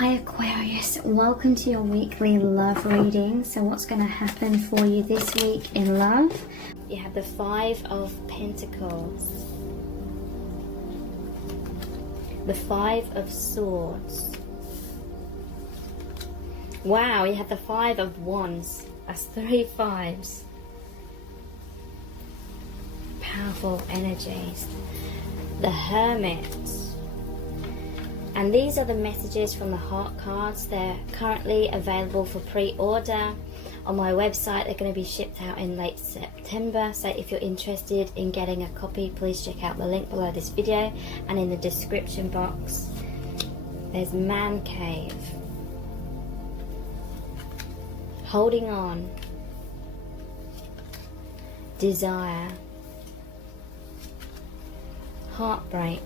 Hi Aquarius, welcome to your weekly love reading. So what's going to happen for you this week in love? You have the Five of Pentacles, the Five of Swords. Wow, you have the Five of Wands. That's 3 fives. Powerful energies. The Hermit. And these are the messages from the heart cards. They're currently available for pre-order on my website. They're going to be shipped out in late September. So if you're interested in getting a copy, please check out the link below this video and in the description box. There's Man Cave. Holding on. Desire. Heartbreak.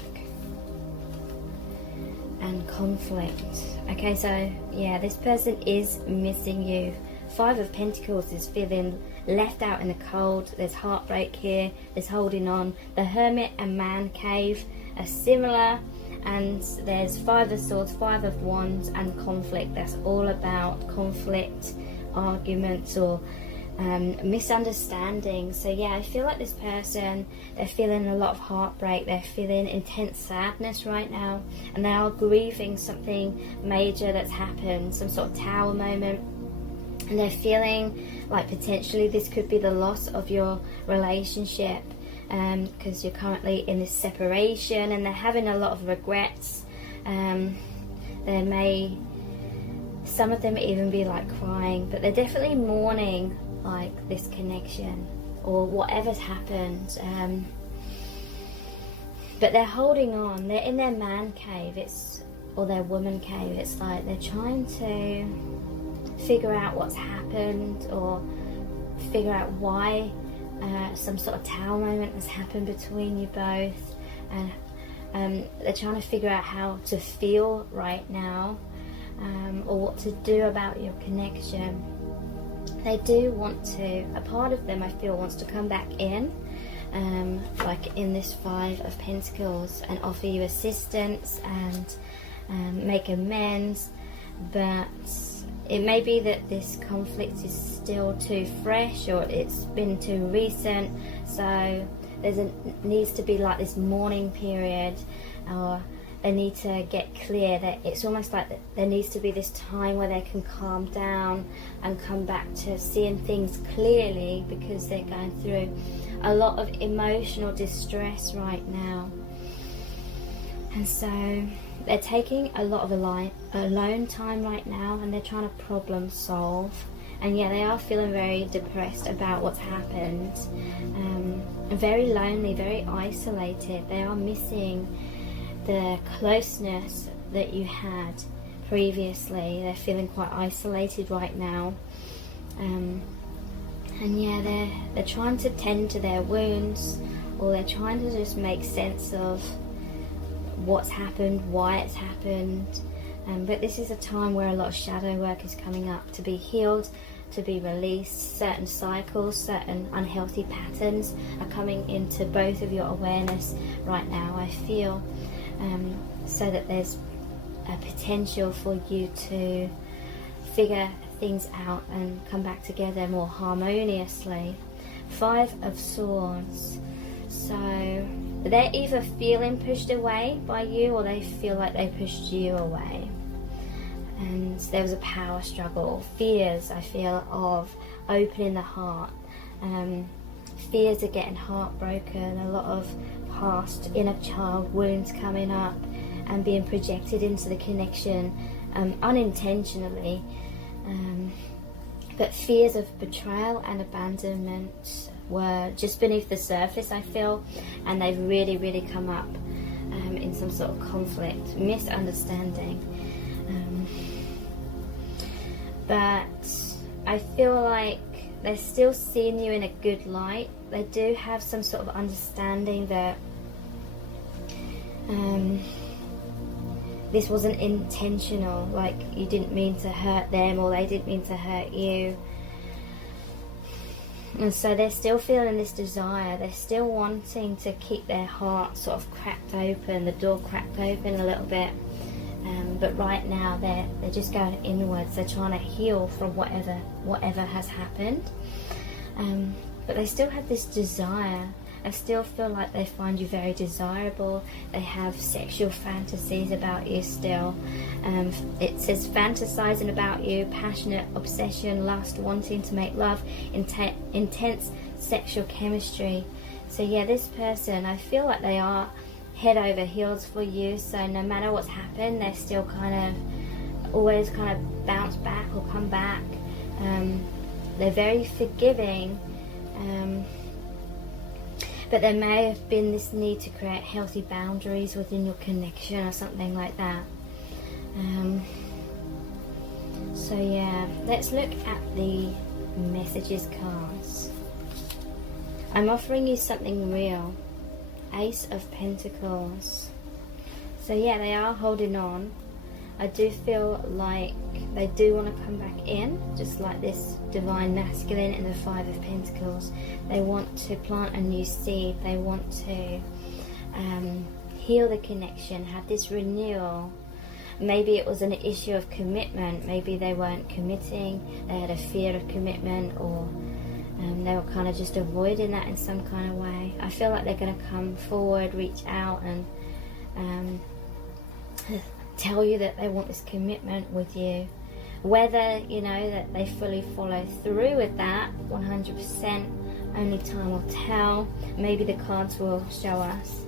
And conflict. Okay, so yeah, this person is missing you. Five of Pentacles is feeling left out in the cold. There's heartbreak here. There's holding on. The Hermit and Man Cave are similar. And there's Five of Swords, Five of Wands, and conflict. That's all about conflict, arguments, or misunderstanding. So yeah, I feel like this person, they're feeling a lot of heartbreak, they're feeling intense sadness right now, and they are grieving something major that's happened, some sort of tower moment, and they're feeling like potentially this could be the loss of your relationship, because you're currently in this separation, and they're having a lot of regrets. There may, some of them even be like crying, but they're definitely mourning like this connection or whatever's happened, but they're holding on. They're in their man cave, or their woman cave. It's like they're trying to figure out what's happened, or figure out why some sort of tower moment has happened between you both, and they're trying to figure out how to feel right now, or what to do about your connection. They do want to, a part of them I feel wants to come back in, like in this Five of Pentacles, and offer you assistance and make amends, but it may be that this conflict is still too fresh, or it's been too recent, so needs to be like this mourning period, or they need to get clear. That it's almost like that there needs to be this time where they can calm down and come back to seeing things clearly, because they're going through a lot of emotional distress right now. And so they're taking a lot of alone time right now, and they're trying to problem solve. And yeah, they are feeling very depressed about what's happened, and very lonely, very isolated. They are missing the closeness that you had previously. They're feeling quite isolated right now, and yeah, they're trying to tend to their wounds, or they're trying to just make sense of what's happened, why it's happened. But this is a time where a lot of shadow work is coming up to be healed, to be released. Certain cycles, certain unhealthy patterns are coming into both of your awareness right now, I feel. So that there's a potential for you to figure things out and come back together more harmoniously. Five of Swords. So they're either feeling pushed away by you, or they feel like they pushed you away. And there was a power struggle. Fears, I feel, of opening the heart. Fears of getting heartbroken. A lot of past inner child wounds coming up and being projected into the connection unintentionally, but fears of betrayal and abandonment were just beneath the surface, I feel, and they've really come up in some sort of conflict, misunderstanding, but I feel like they're still seeing you in a good light. They do have some sort of understanding that this wasn't intentional, like you didn't mean to hurt them, or they didn't mean to hurt you. And so they're still feeling this desire. They're still wanting to keep their heart sort of cracked open, the door cracked open a little bit, but right now they're just going inwards. They're trying to heal from whatever has happened, but they still have this desire. I still feel like they find you very desirable. They have sexual fantasies about you still. It says fantasizing about you, passionate obsession, lust, wanting to make love, intense sexual chemistry. So yeah, this person, I feel like they are head over heels for you. So no matter what's happened, they're still always bounce back or come back. They're very forgiving. But there may have been this need to create healthy boundaries within your connection or something like that. So yeah, let's look at the messages cards. I'm offering you something real. Ace of Pentacles. So yeah, they are holding on. I do feel like they do want to come back in, just like this divine masculine in the Five of Pentacles. They want to plant a new seed. They want to heal the connection, have this renewal. Maybe it was an issue of commitment. Maybe they weren't committing. They had a fear of commitment, or they were kind of just avoiding that in some kind of way. I feel like they're going to come forward, reach out, and tell you that they want this commitment with you. Whether, you know, that they fully follow through with that 100%, only time will tell. Maybe the cards will show us.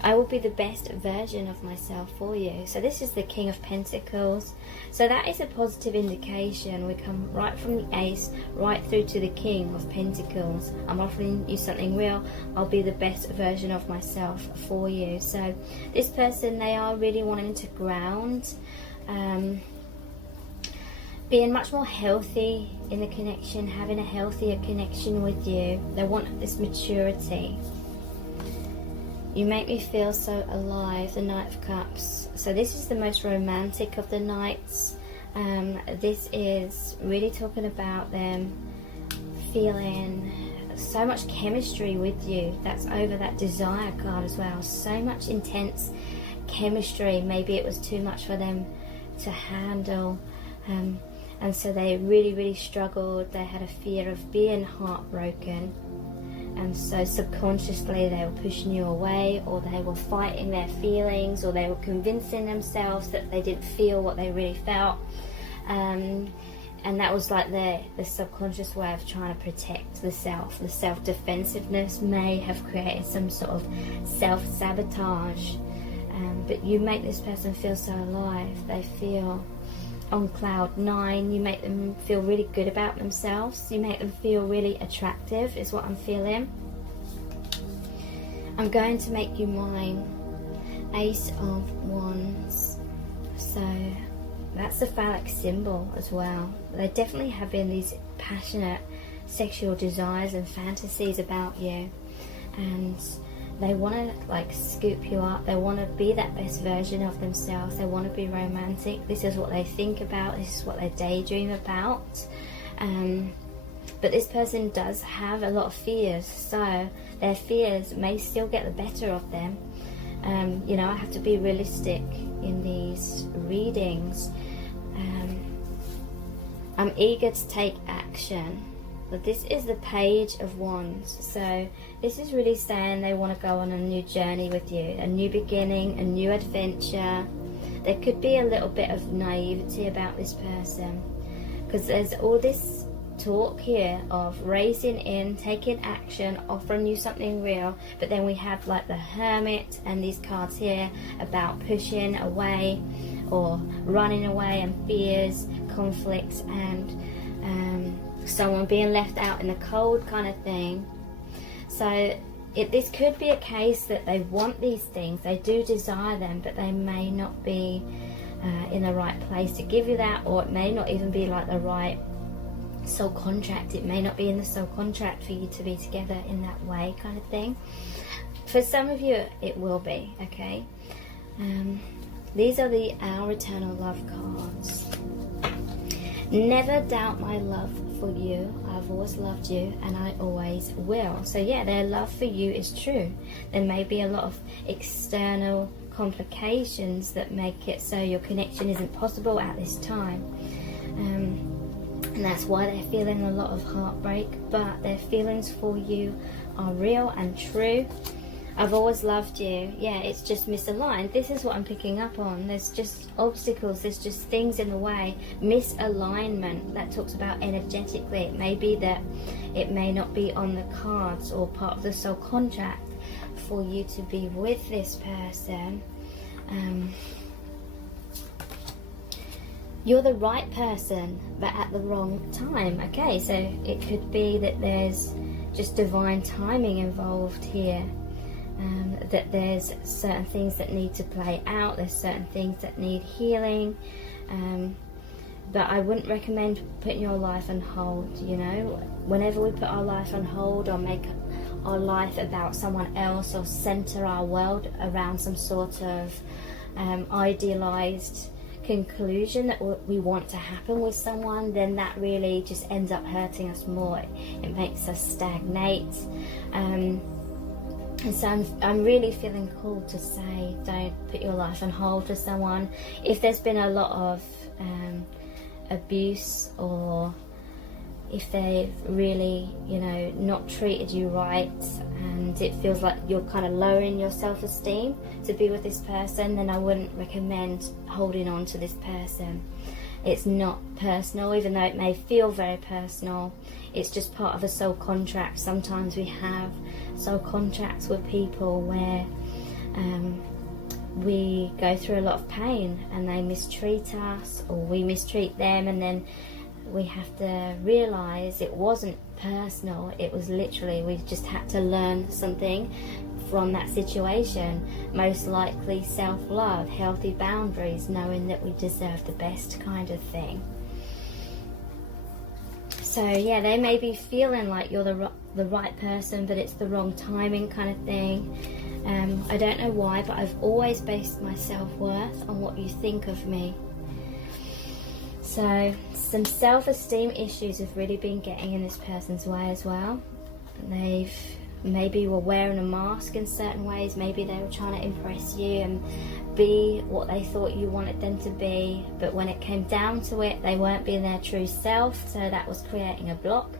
I will be the best version of myself for you. So this is the King of Pentacles. So that is a positive indication. We come right from the Ace right through to the King of Pentacles. I'm offering you something real. I'll be the best version of myself for you. So this person, they are really wanting to ground, being much more healthy in the connection, having a healthier connection with you. They want this maturity. You make me feel so alive, the Knight of Cups. So this is the most romantic of the Knights. This is really talking about them feeling so much chemistry with you. That's over that desire card as well. So much intense chemistry. Maybe it was too much for them to handle. And so they really struggled. They had a fear of being heartbroken. And so subconsciously they were pushing you away, or they were fighting their feelings, or they were convincing themselves that they didn't feel what they really felt. And that was like the subconscious way of trying to protect the self. The self-defensiveness may have created some sort of self-sabotage. But you make this person feel so alive. They feel on cloud 9. You make them feel really good about themselves. You make them feel really attractive, is what I'm feeling. I'm going to make you mine. Ace of Wands. So that's the phallic symbol as well. They're definitely having these passionate sexual desires and fantasies about you, and they want to like scoop you up. They want to be that best version of themselves. They want to be romantic. This is what they think about. This is what they daydream about. But this person does have a lot of fears, so their fears may still get the better of them. You know, I have to be realistic in these readings. I'm eager to take action. But this is the Page of Wands. So this is really saying they want to go on a new journey with you, a new beginning, a new adventure. There could be a little bit of naivety about this person, because there's all this talk here of raising in, taking action, offering you something real, but then we have like the Hermit and these cards here about pushing away or running away, and fears, conflicts, and someone being left out in the cold kind of thing. So this could be a case that they want these things, they do desire them, but they may not be in the right place to give you that, or it may not even be like the right soul contract. It may not be in the soul contract for you to be together in that way, kind of thing. For some of you it will be, okay? These are the Our Eternal Love cards. Never doubt my love for you. I've always loved you and I always will. So yeah, their love for you is true. There may be a lot of external complications that make it so your connection isn't possible at this time. And that's why they're feeling a lot of heartbreak, but their feelings for you are real and true. I've always loved you. Yeah, it's just misaligned. This is what I'm picking up on. There's just obstacles, there's just things in the way. Misalignment, that talks about energetically. It may be that it may not be on the cards or part of the soul contract for you to be with this person. You're the right person, but at the wrong time. Okay, so it could be that there's just divine timing involved here. That there's certain things that need to play out, there's certain things that need healing, but I wouldn't recommend putting your life on hold. You know, whenever we put our life on hold or make our life about someone else or center our world around some sort of idealized conclusion that we want to happen with someone, then that really just ends up hurting us more. It makes us stagnate. And so I'm really feeling called to say, don't put your life on hold for someone. If there's been a lot of abuse, or if they've really, you know, not treated you right, and it feels like you're kind of lowering your self-esteem to be with this person, then I wouldn't recommend holding on to this person. It's not personal, even though it may feel very personal. It's just part of a soul contract. Sometimes we have soul contracts with people where we go through a lot of pain and they mistreat us, or we mistreat them, and then we have to realize it wasn't personal. It was literally, we just had to learn something from that situation. Most likely self-love, healthy boundaries, knowing that we deserve the best kind of thing. So yeah, they may be feeling like you're the right person, but it's the wrong timing kind of thing. I don't know why, but I've always based my self-worth on what you think of me. So some self-esteem issues have really been getting in this person's way as well. They've maybe were wearing a mask in certain ways. Maybe they were trying to impress you and be what they thought you wanted them to be, but when it came down to it, they weren't being their true self. So that was creating a block,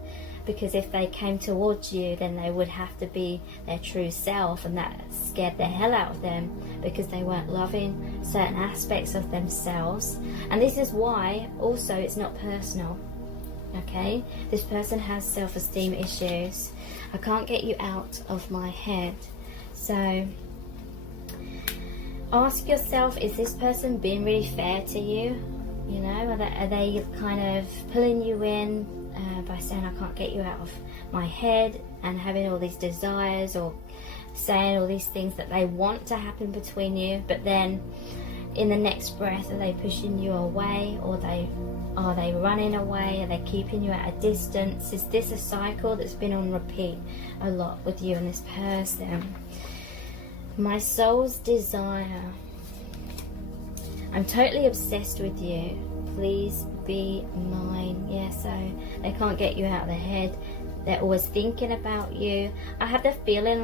because if they came towards you, then they would have to be their true self, and that scared the hell out of them because they weren't loving certain aspects of themselves. And this is why also it's not personal. Okay, this person has self-esteem issues. I can't get you out of my head. So ask yourself, is this person being really fair to you? You know, are they kind of pulling you in by saying, I can't get you out of my head, and having all these desires, or saying all these things that they want to happen between you, but then in the next breath, are they pushing you away, or are they running away? Are they keeping you at a distance? Is this a cycle that's been on repeat a lot with you and this person? My soul's desire. I'm totally obsessed with you. Please be mine. Yeah, so they can't get you out of their head. They're always thinking about you. I have a feeling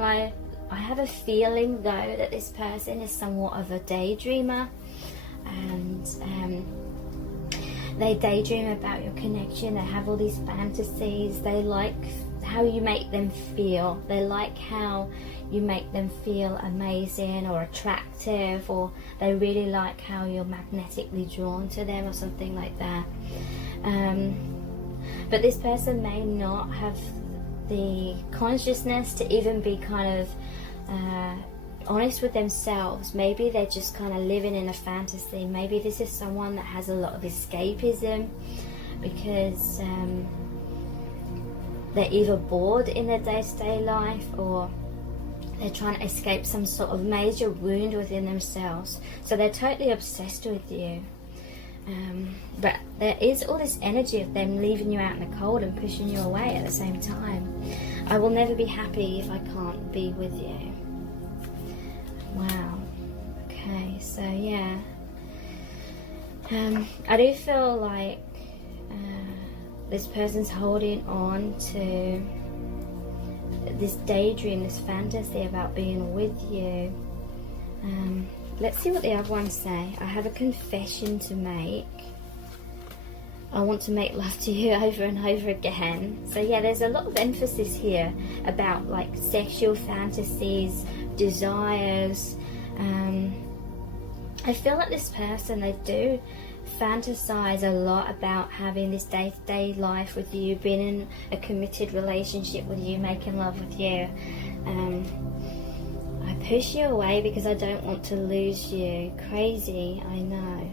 though that this person is somewhat of a daydreamer, and they daydream about your connection. They have all these fantasies. They like how you make them feel. They like how you make them feel amazing or attractive, or they really like how you're magnetically drawn to them, or something like that. But this person may not have the consciousness to even be kind of honest with themselves. Maybe they're just kind of living in a fantasy. Maybe this is someone that has a lot of escapism, because they're either bored in their day-to-day life, or they're trying to escape some sort of major wound within themselves. So they're totally obsessed with you. But there is all this energy of them leaving you out in the cold and pushing you away at the same time. I will never be happy if I can't be with you. Wow. Okay, so yeah. I do feel like this person's holding on to this daydream, this fantasy about being with you. Let's see what the other ones say. I have a confession to make. I want to make love to you over and over again. So yeah, there's a lot of emphasis here about like sexual fantasies, desires. I feel like this person, they do fantasize a lot about having this day-to-day life with you, being in a committed relationship with you, making love with you. I push you away because I don't want to lose you. Crazy, I know.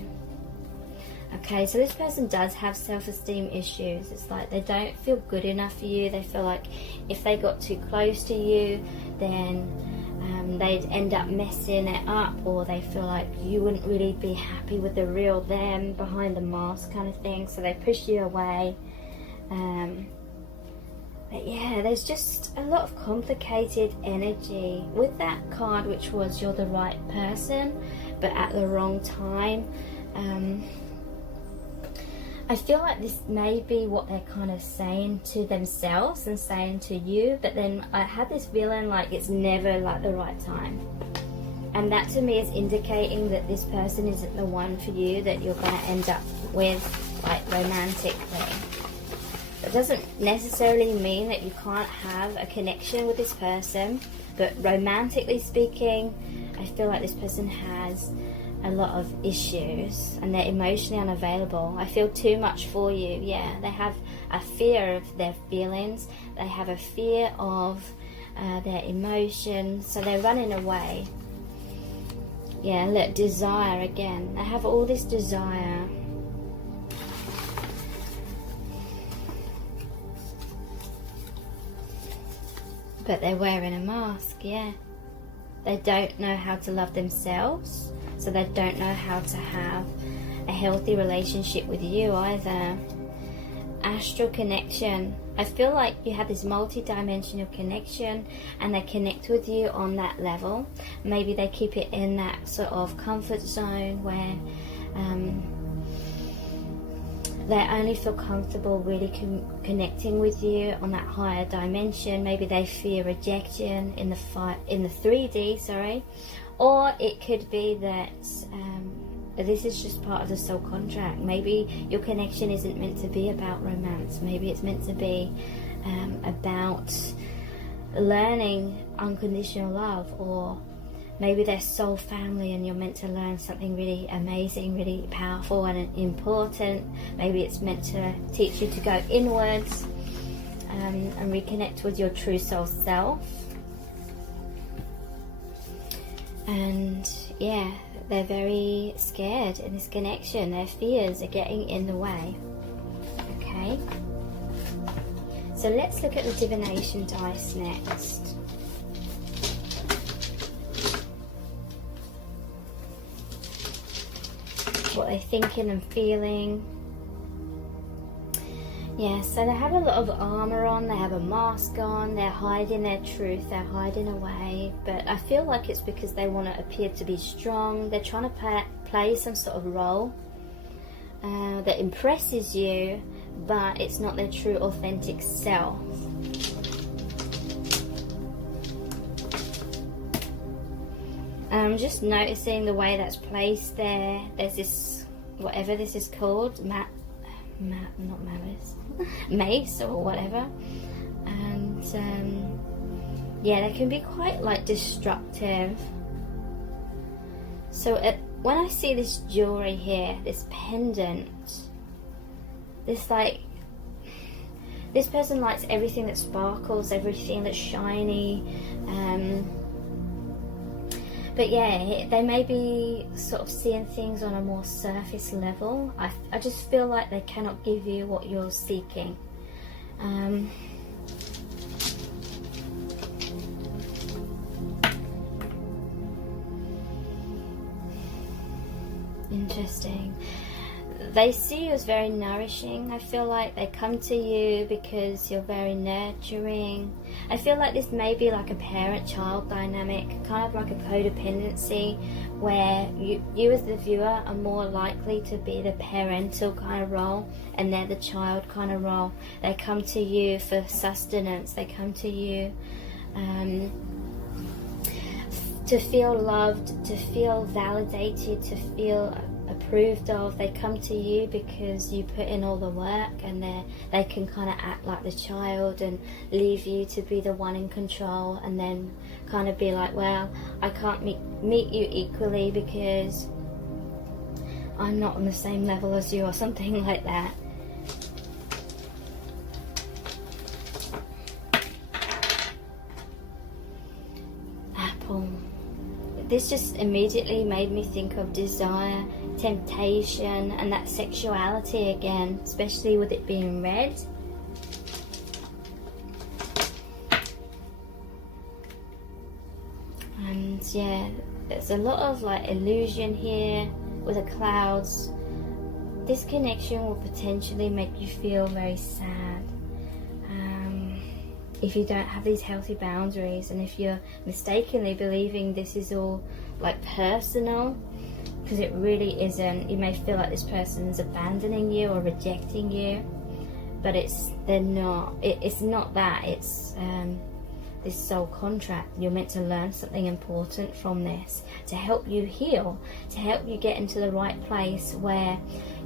Okay, so this person does have self-esteem issues. It's like they don't feel good enough for you. They feel like if they got too close to you, then they'd end up messing it up, or they feel like you wouldn't really be happy with the real them behind the mask kind of thing, so they push you away. But yeah, there's just a lot of complicated energy with that card, which was you're the right person but at the wrong time. I feel like this may be what they're kind of saying to themselves and saying to you, but then I had this feeling like it's never like the right time. And that to me is indicating that this person isn't the one for you, that you're going to end up with like romantically. It doesn't necessarily mean that you can't have a connection with this person, but romantically speaking, I feel like this person has a lot of issues and they're emotionally unavailable. I feel too much for you. Yeah, they have a fear of their feelings, they have a fear of their emotions, so they're running away. Yeah, look, desire again. They have all this desire. But they're wearing a mask, yeah. They don't know how to love themselves, so they don't know how to have a healthy relationship with you either. Astral connection. I feel like you have this multi-dimensional connection and they connect with you on that level. Maybe they keep it in that sort of comfort zone where they only feel comfortable really connecting with you on that higher dimension. Maybe they fear rejection in the 3D, sorry. Or it could be that this is just part of the soul contract. Maybe your connection isn't meant to be about romance. Maybe it's meant to be about learning unconditional love, or maybe they're soul family and you're meant to learn something really amazing, really powerful and important. Maybe it's meant to teach you to go inwards and reconnect with your true soul self. And yeah, they're very scared in this connection. Their fears are getting in the way. Okay, so let's look at the divination dice next. What they're thinking and feeling. Yeah, so they have a lot of armor on, they have a mask on, they're hiding their truth, they're hiding away, but I feel like it's because they want to appear to be strong. They're trying to play some sort of role that impresses you, but it's not their true authentic self. I'm just noticing the way that's placed there. There's this, whatever this is called, mace or whatever, and yeah, they can be quite like destructive. So when I see this jewelry here, this pendant, this person likes everything that sparkles, everything that's shiny, but yeah, they may be sort of seeing things on a more surface level. I just feel like they cannot give you what you're seeking. Interesting. They see you as very nourishing. I feel like they come to you because you're very nurturing. I feel like this may be like a parent-child dynamic, kind of like a codependency, where you as the viewer are more likely to be the parental kind of role and they're the child kind of role. They come to you for sustenance. They come to you to feel loved, to feel validated, to feel approved of. They come to you because you put in all the work, and they can kind of act like the child and leave you to be the one in control, and then kind of be like, well, I can't meet you equally because I'm not on the same level as you, or something like that. Apple. This just immediately made me think of desire, temptation, and that sexuality again, especially with it being red. And yeah, there's a lot of like illusion here with the clouds. This connection will potentially make you feel very sad if you don't have these healthy boundaries, and if you're mistakenly believing this is all like personal, because it really isn't. You may feel like this person is abandoning you or rejecting you, but they're not. It's not that. It's this soul contract. You're meant to learn something important from this to help you heal, to help you get into the right place where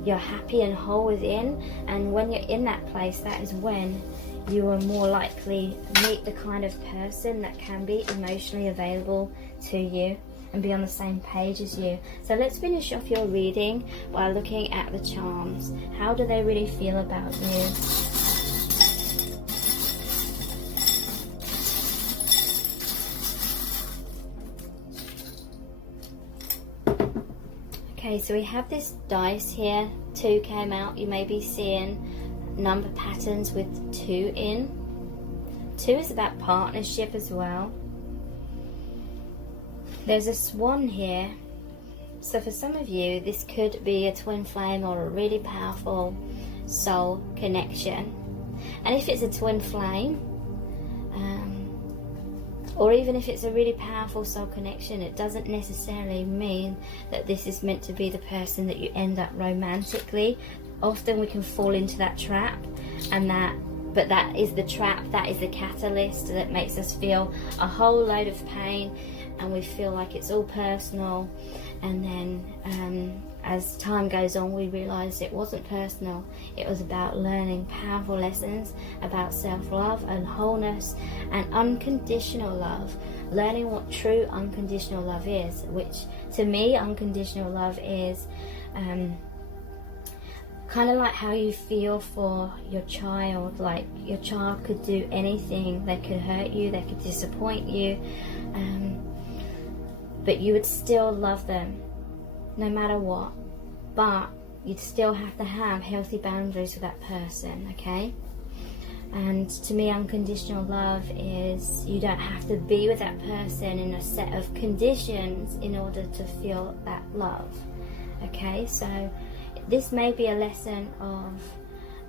you're happy and whole within. And when you're in that place, that is when you are more likely meet the kind of person that can be emotionally available to you and be on the same page as you. So let's finish off your reading by looking at the charms. How do they really feel about you? Okay, so we have this dice here. 2 came out. You may be seeing number patterns with 2 in. 2 is about partnership as well. There's a swan here. So for some of you, this could be a twin flame or a really powerful soul connection. And if it's a twin flame, or even if it's a really powerful soul connection, it doesn't necessarily mean that this is meant to be the person that you end up romantically. Often we can fall into that trap, but that is the trap, that is the catalyst that makes us feel a whole load of pain, and we feel like it's all personal. And then as time goes on, we realize it wasn't personal. It was about learning powerful lessons about self-love and wholeness and unconditional love, learning what true unconditional love is, which to me, unconditional love is kind of like how you feel for your child. Like your child could do anything. They could hurt you, they could disappoint you, but you would still love them no matter what. But you'd still have to have healthy boundaries with that person, okay? And to me, unconditional love is you don't have to be with that person in a set of conditions in order to feel that love, okay? So this may be a lesson of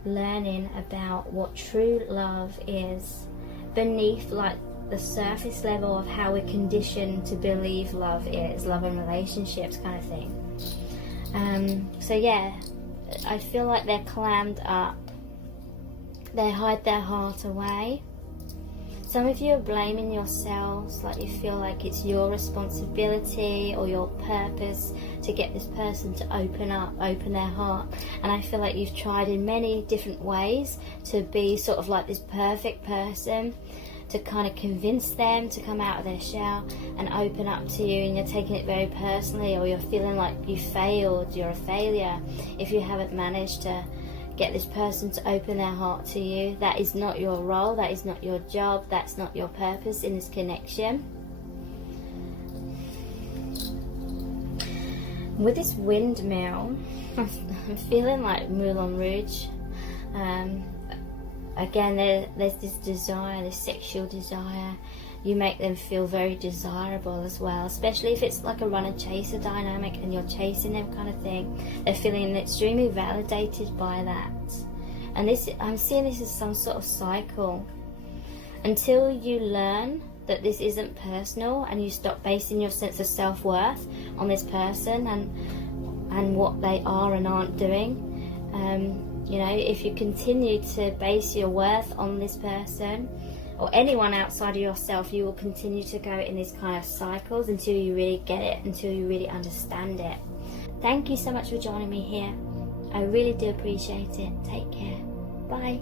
learning about what true love is beneath like the surface level of how we're conditioned to believe love is, love and relationships kind of thing. So yeah, I feel like they're clammed up. They hide their heart away. Some of you are blaming yourselves, like you feel like it's your responsibility or your purpose to get this person to open their heart. And I feel like you've tried in many different ways to be sort of like this perfect person, to kind of convince them to come out of their shell and open up to you, and you're taking it very personally, or you're feeling like you failed, you're a failure if you haven't managed to get this person to open their heart to you. That is not your role, that is not your job, that's not your purpose in this connection. With this windmill, I'm feeling like Moulin Rouge. Again, there's this desire, this sexual desire. You make them feel very desirable as well, especially if it's like a runner-chaser dynamic and you're chasing them kind of thing. They're feeling extremely validated by that. And this, I'm seeing this as some sort of cycle. Until you learn that this isn't personal and you stop basing your sense of self-worth on this person and what they are and aren't doing. You know, if you continue to base your worth on this person, or anyone outside of yourself, you will continue to go in these kind of cycles until you really get it, until you really understand it. Thank you so much for joining me here. I really do appreciate it. Take care. Bye.